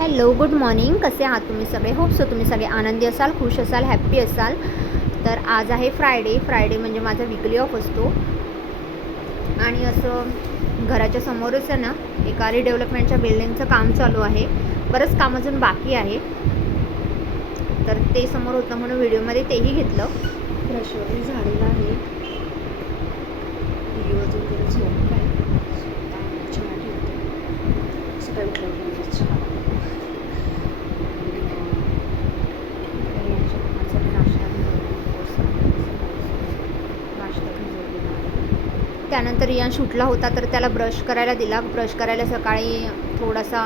Hello, good morning. कसे आहात तुम्ही सगळे? होप सो तुम्ही सगळे आनंदी असाल, खुश असाल, हॅप्पी असाल. तर आज आहे फ्रायडे म्हणजे माझा वीकली ऑफ असतो. आणि असं घराच्या समोरच आहे ना, एका रिडेव्हलपमेंटच्या बिल्डिंगचं काम चालू आहे. बरंच काम अजून बाकी आहे. तर ते समोर होतं म्हणून व्हिडिओमध्ये तेही घेतलं. ब्रश वगैरे झालेला आहे. अजून जरा झोप आहे. चहा ठेवते. सकाळी उठल्यावर चहा त्यानंतर रियान शूटला होता तर त्याला ब्रश करायला दिला. ब्रश करायला सकाळी थोडासा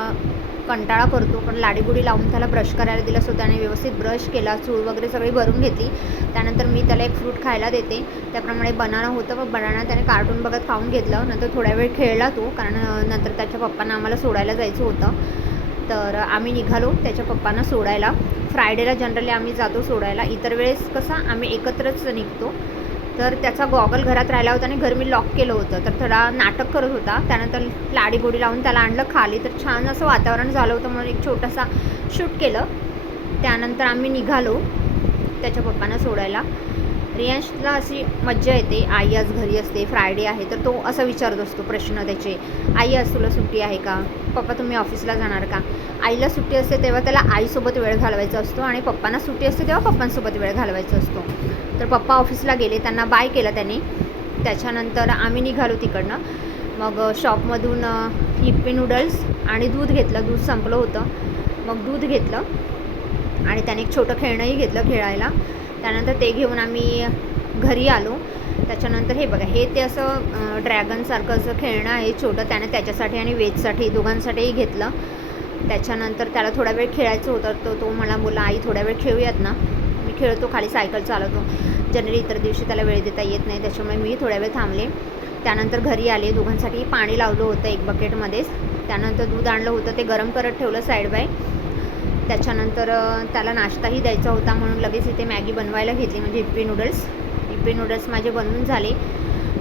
कंटाळा करतो, पण लाडीगुडी लावून त्याला ब्रश करायला दिला. सो त्याने व्यवस्थित ब्रश केला, चूळ वगैरे सगळी भरून घेतली. त्यानंतर मी त्याला एक फ्रूट खायला देते. त्याप्रमाणे बनाना होतं, व बनाना त्याने कार्टून बघत खाऊन घेतलं. नंतर थोड्या वेळ खेळला तो, कारण नंतर त्याच्या पप्पांना आम्हाला सोडायला जायचं होतं. तर आम्ही निघालो त्याच्या पप्पांना सोडायला. फ्रायडेला जनरली आम्ही जातो सोडायला, इतर वेळेस कसं आम्ही एकत्रच निघतो. तर त्याचा गॉगल घरात राहिला होता आणि घर मी लॉक केलं होतं, तर थोडा नाटक करत होता. त्यानंतर लाडीगोडी लावून त्याला आणलं खाली, तर छान असं वातावरण झालं होतं म्हणून एक छोटासा शूट केलं. त्यानंतर आम्ही निघालो त्याच्या पप्पांना सोडायला. रियांशला अशी मज्जा येते, आई आज घरी असते, फ्रायडे आहे, तर तो असा विचारत असतो प्रश्न त्याचे. आई आज तुला सुट्टी आहे का? पप्पा तुम्ही ऑफिसला जाणार का? आईला सुट्टी असते तेव्हा त्याला आईसोबत वेळ घालवायचा असतो, आणि पप्पांना सुट्टी असते तेव्हा पप्पांसोबत वेळ घालवायचा असतो. तर पप्पा ऑफिसला गेले, त्यांना बाय केलं त्याने. त्याच्यानंतर आम्ही निघालो तिकडनं. मग शॉपमधून हिप्पी नूडल्स आणि दूध घेतलं. दूध संपलं होतं, मग दूध घेतलं आणि त्याने एक छोटं खेळणंही घेतलं खेळायला. त्यानंतर ते घेऊन आम्ही घरी आलो. त्याच्यानंतर हे बघा, हे ते असं ड्रॅगनसारखं असं खेळणं आहे छोटं, त्याने त्याच्यासाठी आणि वेजसाठी दोघांसाठीही घेतलं. त्याच्यानंतर त्याला थोडा वेळ खेळायचं होतं, तो मला बोलला आई थोड्या वेळ खेळूयात ना. मी खेळतो, खाली सायकल चालवतो. जनरली इतर दिवशी त्याला वेळ देता येत नाही, त्याच्यामुळे मी थोड्या वेळ थांबले. त्यानंतर घरी आले. दोघांसाठी पाणी लावलं होतं एक बकेटमध्येच. त्यानंतर दूध आणलं होतं, ते गरम करत ठेवलं साईड बाय. त्याच्यानंतर त्याला नाश्ताही द्यायचा होता म्हणून लगेच इथे मॅगी बनवायला घेतली, म्हणजे हिप्पी नूडल्स माझे बनवून झाले.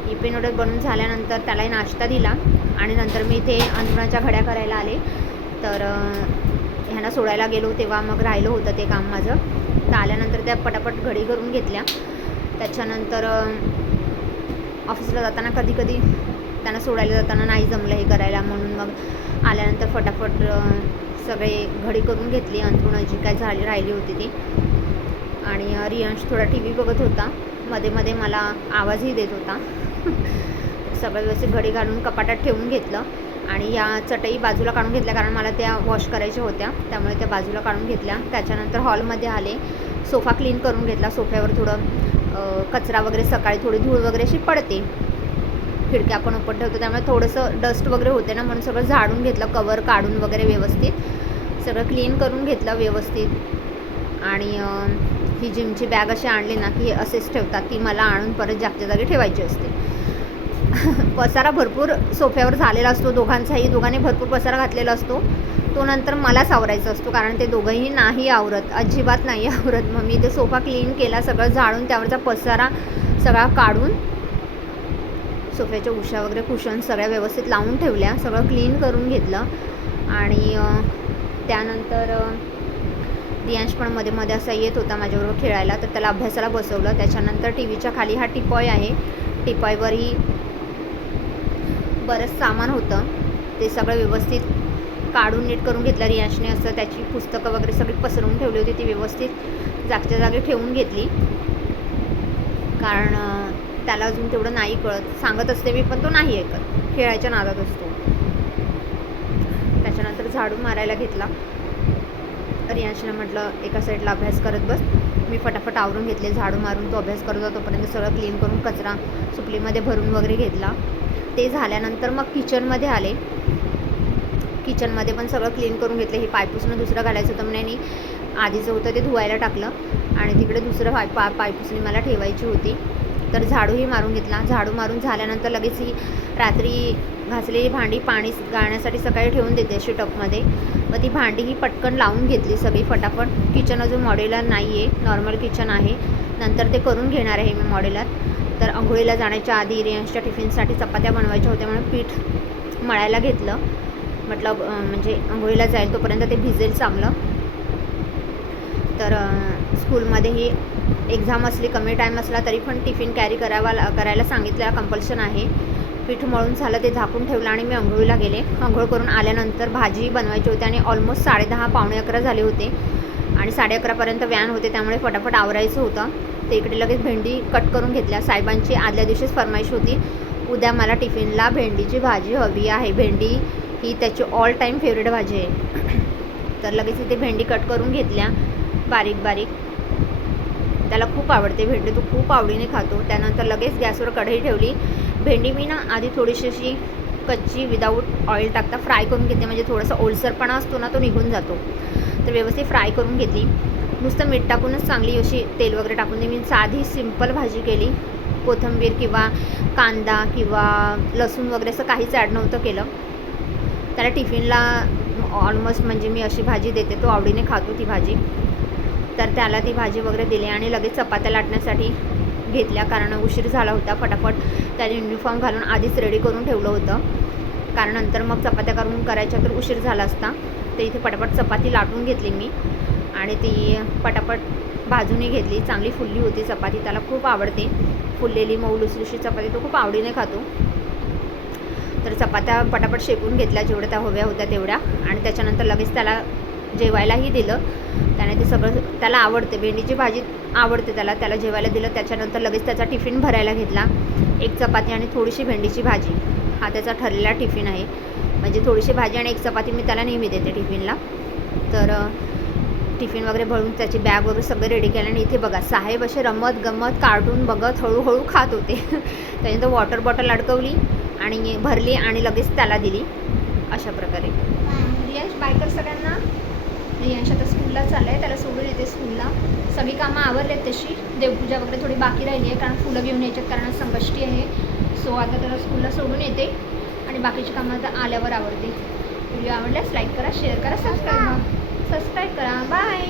हिप्पी नूडल्स बनवून झाल्यानंतर त्यालाही नाश्ता दिला, आणि नंतर मी इथे अंथरुणाच्या घड्या करायला आले. तर ह्यांना सोडायला गेलो तेव्हा मग राहिलं होतं ते काम माझं. तर आल्यानंतर त्या पटापट घडी करून घेतल्या. त्याच्यानंतर ऑफिसला जाताना कधी त्यांना सोडायला जाताना नाही जमलं हे करायला, म्हणून मग आल्यानंतर फटाफट सगळे घडी करून घेतली. अंथरुणाची काय राहिली होती ती. आणि रियांश थोडा टी व्ही बघत होता, मध्ये मध्ये मला आवाजही देत होता. सगळं व्यवस्थित घडी घालून कपाटात ठेवून घेतलं, आणि या चटई बाजूला काढून घेतल्या कारण मला त्या वॉश करायच्या होत्या, त्यामुळे त्या बाजूला काढून घेतल्या. त्याच्यानंतर हॉलमध्ये आले, सोफा क्लीन करून घेतला. सोफ्यावर थोडं कचरा वगैरे, सकाळी थोडी धूळ वगैरे अशी पडते, खिडक्या आपण ओपन ठेवतो त्यामुळे थोडंसं डस्ट वगैरे होते ना, म्हणून सगळं झाडून घेतलं, कवर काढून वगैरे व्यवस्थित सगळं क्लीन करून घेतलं व्यवस्थित. आणि ही जिमची बॅग अशी आणली ना की असेच ठेवतात, ती मला आणून परत जागच्या जागी ठेवायची असते. पसारा भरपूर सोफ्यावर झालेला असतो दोघांनी भरपूर पसारा घातलेला असतो. तो नंतर मलाच आवरायचा असतो, कारण ते दोघंही नाही आवरत, अजिबात नाही आवरत. मग मी ते सोफा क्लीन केला, सगळं झाडून त्यावरचा पसारा सगळा काढून सोफ्याच्या उशा वगैरे कुशन सगळ्या व्यवस्थित लावून ठेवल्या, सगळं क्लीन करून घेतलं. आणि त्यानंतर रियांश पण मध्ये मध्ये असा येत होता माझ्याबरोबर खेळायला, तर त्याला अभ्यासाला बसवलं. त्याच्यानंतर टी व्हीच्या खाली हा टिपॉय आहे, टिपॉयवरही बरंच सामान होतं, ते सगळं व्यवस्थित काढून नीट करून घेतलं रियांशने. असं त्याची पुस्तकं वगैरे सगळी पसरवून ठेवली होती, ती व्यवस्थित जागच्या जागी ठेवून घेतली, कारण त्याला अजून तेवढं नाही कळत. सांगत असते मी, पण तो नाही ऐकत, खेळायच्या नादात असतो. त्याच्यानंतर झाडू मारायला घेतला. रियांशला म्हटलं एका साईडला अभ्यास करत बस. मी फटाफट आवरून घेतले, झाडू मारून तो अभ्यास करत होता, तोपर्यंत सगळं क्लीन करून कचरा सुपलीमध्ये भरून वगैरे घेतला. ते झाल्यानंतर मग किचनमध्ये आले. किचनमध्ये पण सगळं क्लीन करून घेतलं. हे पायपुसणं दुसरं घालायचं होतं म्हणून आधीचं होतं ते धुवायला टाकलं, आणि तिकडे दुसरं पायपुसणी मला ठेवायची होती. तर झाडूही मारून घेतला. झाडू मारून झाल्यानंतर लगेच ही रात्री घासलेली भांडी पाणी गाळण्यासाठी सकाळी ठेवून देते अशी टपमध्ये, मग ती भांडी ही पटकन लावून घेतली सगळी फटाफट. किचन अजून मॉड्युलर नाही आहे, नॉर्मल किचन आहे, नंतर ते करून घेणार आहे मी मॉड्युलर. तर अंघोळीला जाण्याच्या आधी रियांशच्या टिफिनसाठी चपात्या बनवायच्या होत्या म्हणून पीठ मळायला घेतलं. मतलब म्हणजे आंघोळीला जाईल तोपर्यंत ते भिजेल चांगलं. तर स्कूलमध्येही एक्झाम असली, कमी टाईम असला तरी पण टिफिन कॅरी करायला सांगितलेला कंपल्शन आहे. पीठ मळून झालं ते झाकून ठेवलं आणि मी आंघोळीला गेले. आंघोळ करून आल्यानंतर भाजी बनवायची होती आणि ऑलमोस्ट 10:30 पावणे 11 झाले होते आणि 11:30पर्यंत व्हॅन होते, त्यामुळे फटाफट आवरायचं होतं. ते इकडे लगेच भेंडी कट करून घेतल्या. साहेबांची आदल्या दिवशीच फरमाईश होती, उद्या मला टिफिनला भेंडीची भाजी हवी आहे. भेंडी ही त्याची ऑल टाईम फेवरेट भाजी आहे. तर लगेच इथे भेंडी कट करून घेतल्या बारीक बारीक. त्याला खूप आवडते भेंडी, तो खूप आवडीने खातो. त्यानंतर लगेच गॅसवर कढई ठेवली. भेंडी मी ना आधी थोडीशी अशी कच्ची विदाऊट ऑइल टाकता फ्राय करून घेते, म्हणजे थोडासा ओलसरपणा असतो ना तो निघून जातो. तर व्यवस्थित फ्राय करून घेतली. नुसतं मीठ टाकूनच चांगली अशी तेल वगैरे टाकून मी साधी सिंपल भाजी केली. कोथिंबीर किंवा कांदा किंवा लसूण वगैरे असं काहीच ॲड नव्हतं केलं. त्याला टिफिनला ऑलमोस्ट म्हणजे मी अशी भाजी देते, तो आवडीने खातो ती भाजी. तर त्याला ती भाजी वगैरे दिली आणि लगेच चपात्या लाटण्यासाठी घेतल्या, कारण उशीर झाला होता. फटाफट त्याने युनिफॉर्म घालून आधीच रेडी करून ठेवलं होतं, कारण नंतर मग चपात्या करायच्या तर उशीर झाला असता. तर इथे पटापट चपाती लाटून घेतली मी आणि ती पटापट भाजूनही घेतली. चांगली फुलली होती चपाती, त्याला खूप आवडते फुललेली मऊ लुसलुशी चपाती, तो खूप आवडीने खातो. तर चपात्या पटापट शेकून घेतल्या जेवढ्या त्या हव्या होत्या तेवढ्या आणि त्याच्यानंतर लगेच त्याला जेवायलाही दिलं. त्याने ते सगळं, त्याला आवडते भेंडीची भाजी, आवडते त्याला जेवायला दिलं. त्याच्यानंतर लगेच त्याचा टिफिन भरायला घेतला. 1 चपाती आणि थोडीशी भेंडीची भाजी, हा त्याचा ठरलेला टिफिन आहे. म्हणजे थोडीशी भाजी आणि 1 चपाती मी त्याला नेहमी देते टिफिनला. तर टिफिन वगैरे भरून त्याची बॅग वगैरे सगळं रेडी केलं आणि इथे बघा साहेब असे रमत गमत कार्टून बघत हळूहळू खात होते. त्यानंतर वॉटर बॉटल अडकवली आणि भरली आणि लगेच त्याला दिली अशा प्रकारे. रियांश बायकर सगळ्यांना. रियांश आता स्कूलला चाललं आहे, त्याला सोडून येते स्कूलला. सगळी कामं आवरलेत तशी. देवपूजा वगैरे थोडी बाकी राहिली आहे, कारण फुलं घेऊन यायच्यात, कारण संकष्टी आहे. सो आता त्याला स्कूलला सोडून येते आणि बाकीची कामं आता आल्यावर आवडते. व्हिडिओ आवडल्यास लाईक करा, शेअर करा, सबस्क्राईब करा. बाय.